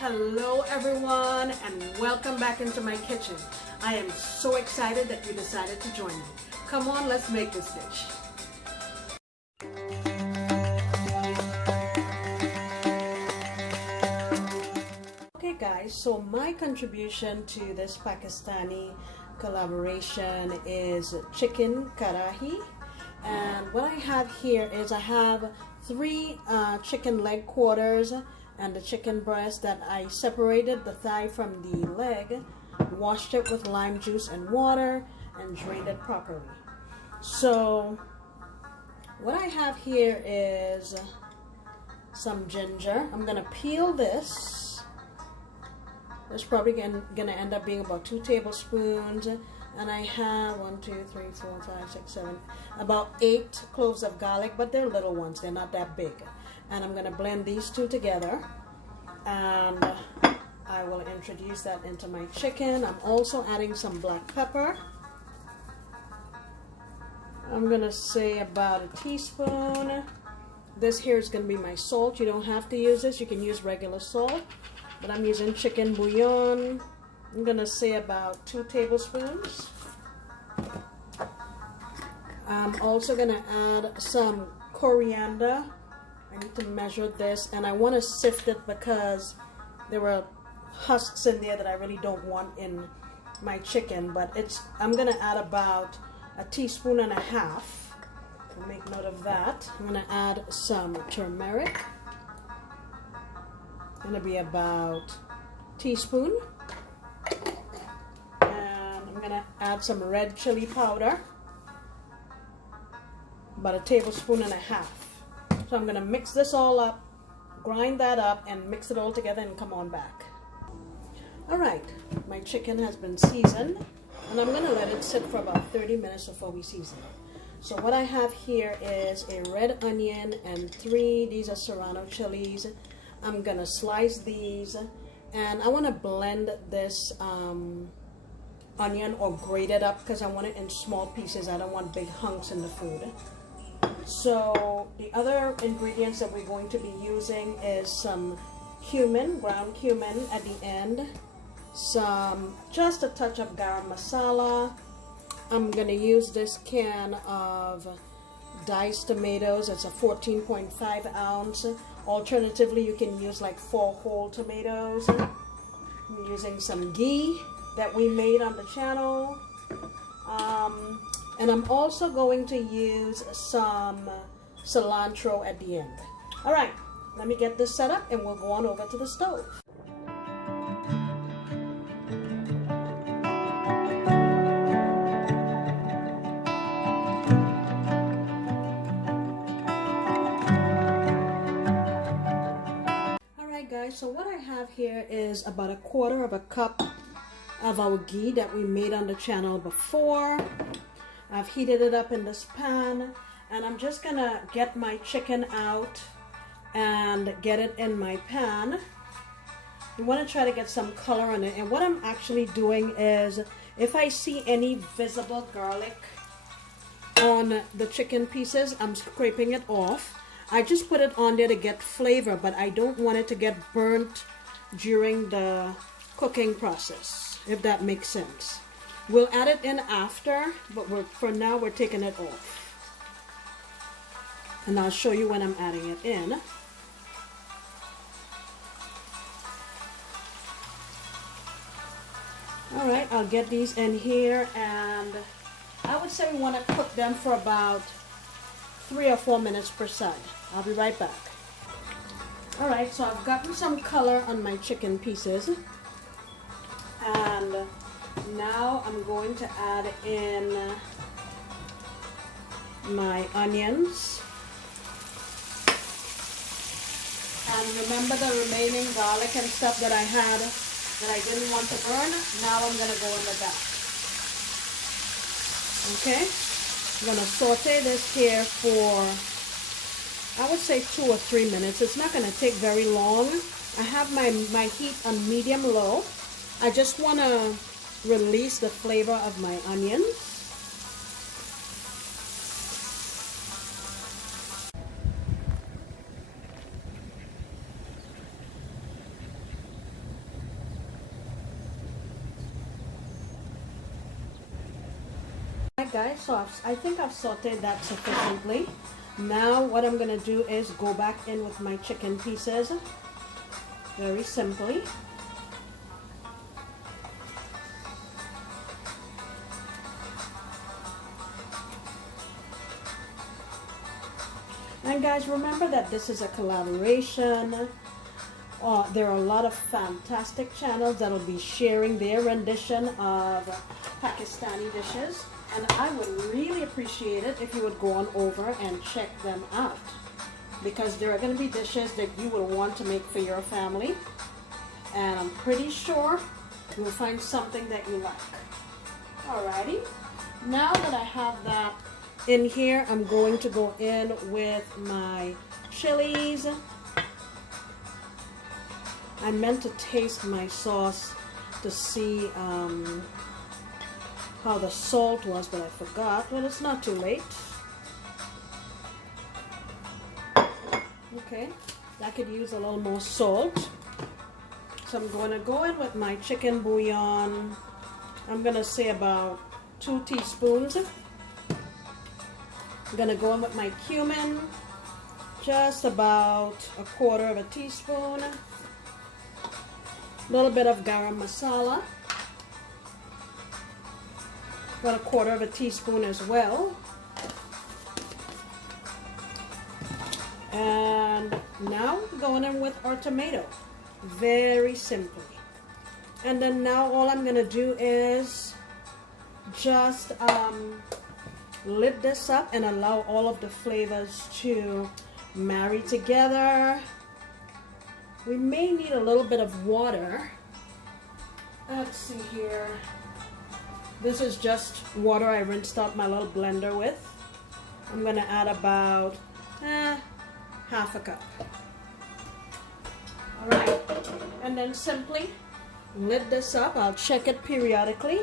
Hello everyone and welcome back into my kitchen. I am so excited that you decided to join me. Come on, let's make this dish. Okay guys, so my contribution to this Pakistani collaboration is Chicken Karahi. And what I have here is I have 3 chicken leg quarters and the chicken breast that I separated the thigh from the leg, washed it with lime juice and water, and drained it properly. So what I have here is some ginger. I'm gonna peel this. It's probably gonna end up being about 2 tablespoons. And I have 1, 2, 3, 4, 5, 6, 7, about 8 cloves of garlic, but they're little ones, they're not that big. And I'm gonna blend these 2 together, and I will introduce that into my chicken. I'm also adding some black pepper. I'm gonna say about a teaspoon. This here is gonna be my salt. You don't have to use this, you can use regular salt, but I'm using chicken bouillon. I'm gonna say about 2 tablespoons. I'm also gonna add some coriander. I need to measure this, and I want to sift it because there were husks in there that I really don't want in my chicken, but I'm gonna add about a teaspoon and a half. So make note of that. I'm gonna add some turmeric. It's gonna be about a teaspoon. And I'm gonna add some red chili powder, about a tablespoon and a half. So I'm gonna mix this all up, grind that up, and mix it all together and come on back. All right, my chicken has been seasoned, and I'm gonna let it sit for about 30 minutes before we season it. So what I have here is a red onion and 3, these are serrano chilies. I'm gonna slice these, and I wanna blend this onion or grate it up because I want it in small pieces. I don't want big hunks in the food. So the other ingredients that we're going to be using is some cumin, ground cumin at the end, just a touch of garam masala. I'm gonna use this can of diced tomatoes. It's a 14.5 ounce. Alternatively, you can use like 4 whole tomatoes. I'm using some ghee that we made on the channel. And I'm also going to use some cilantro at the end. All right, let me get this set up and we'll go on over to the stove. All right, guys, so what I have here is about 1/4 cup of our ghee that we made on the channel before. I've heated it up in this pan, and I'm just gonna get my chicken out and get it in my pan. You want to try to get some color on it, and what I'm actually doing is if I see any visible garlic on the chicken pieces, I'm scraping it off. I just put it on there to get flavor, but I don't want it to get burnt during the cooking process, if that makes sense. We'll add it in after, but for now we're taking it off. And I'll show you when I'm adding it in. Alright, I'll get these in here, and I would say we want to cook them for about 3 or 4 minutes per side. I'll be right back. Alright, so I've gotten some color on my chicken pieces. And now I'm going to add in my onions. And remember the remaining garlic and stuff that I had that I didn't want to burn? Now I'm going to go in the back. Okay? I'm going to saute this here for, I would say 2 or 3 minutes. It's not going to take very long. I have my heat on medium-low. I just want to release the flavor of my onions. Alright guys, so I think I've sauteed that sufficiently. Now what I'm going to do is go back in with my chicken pieces. Very simply. And guys, remember that this is a collaboration. There are a lot of fantastic channels that will be sharing their rendition of Pakistani dishes. And I would really appreciate it if you would go on over and check them out. Because there are going to be dishes that you will want to make for your family. And I'm pretty sure you'll find something that you like. Alrighty. Now that I have that in here, I'm going to go in with my chilies. I meant to taste my sauce to see how the salt was, but I forgot. Well, it's not too late. Okay, I could use a little more salt. So I'm going to go in with my chicken bouillon. I'm going to say about 2 teaspoons. I'm going to go in with my cumin, just about 1/4 of a teaspoon. A little bit of garam masala. About 1/4 of a teaspoon as well. And now going in with our tomato. Very simply. And then now all I'm going to do is just lid this up and allow all of the flavors to marry together. We may need a little bit of water. Let's see here. This is just water I rinsed out my little blender with. I'm going to add about 1/2 cup. Alright, and then simply lid this up. I'll check it periodically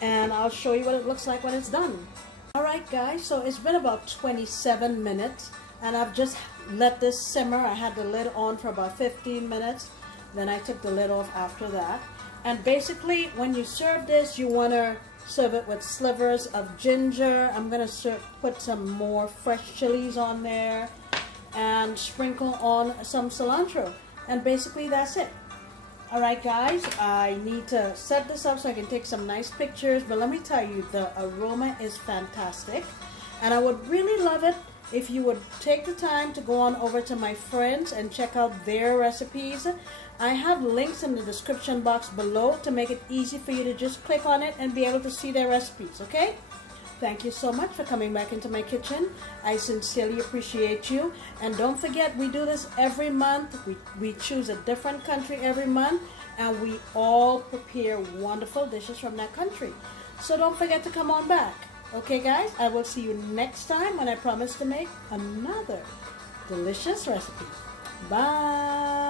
and I'll show you what it looks like when it's done. Alright guys, so it's been about 27 minutes and I've just let this simmer. I had the lid on for about 15 minutes. Then I took the lid off after that. And basically when you serve this, you want to serve it with slivers of ginger. I'm going to put some more fresh chilies on there and sprinkle on some cilantro. And basically that's it. Alright guys, I need to set this up so I can take some nice pictures. But let me tell you, the aroma is fantastic. And I would really love it if you would take the time to go on over to my friends and check out their recipes. I have links in the description box below to make it easy for you to just click on it and be able to see their recipes, okay? Thank you so much for coming back into my kitchen. I sincerely appreciate you. And don't forget, we do this every month. We choose a different country every month, and we all prepare wonderful dishes from that country. So don't forget to come on back. Okay guys, I will see you next time when I promise to make another delicious recipe. Bye!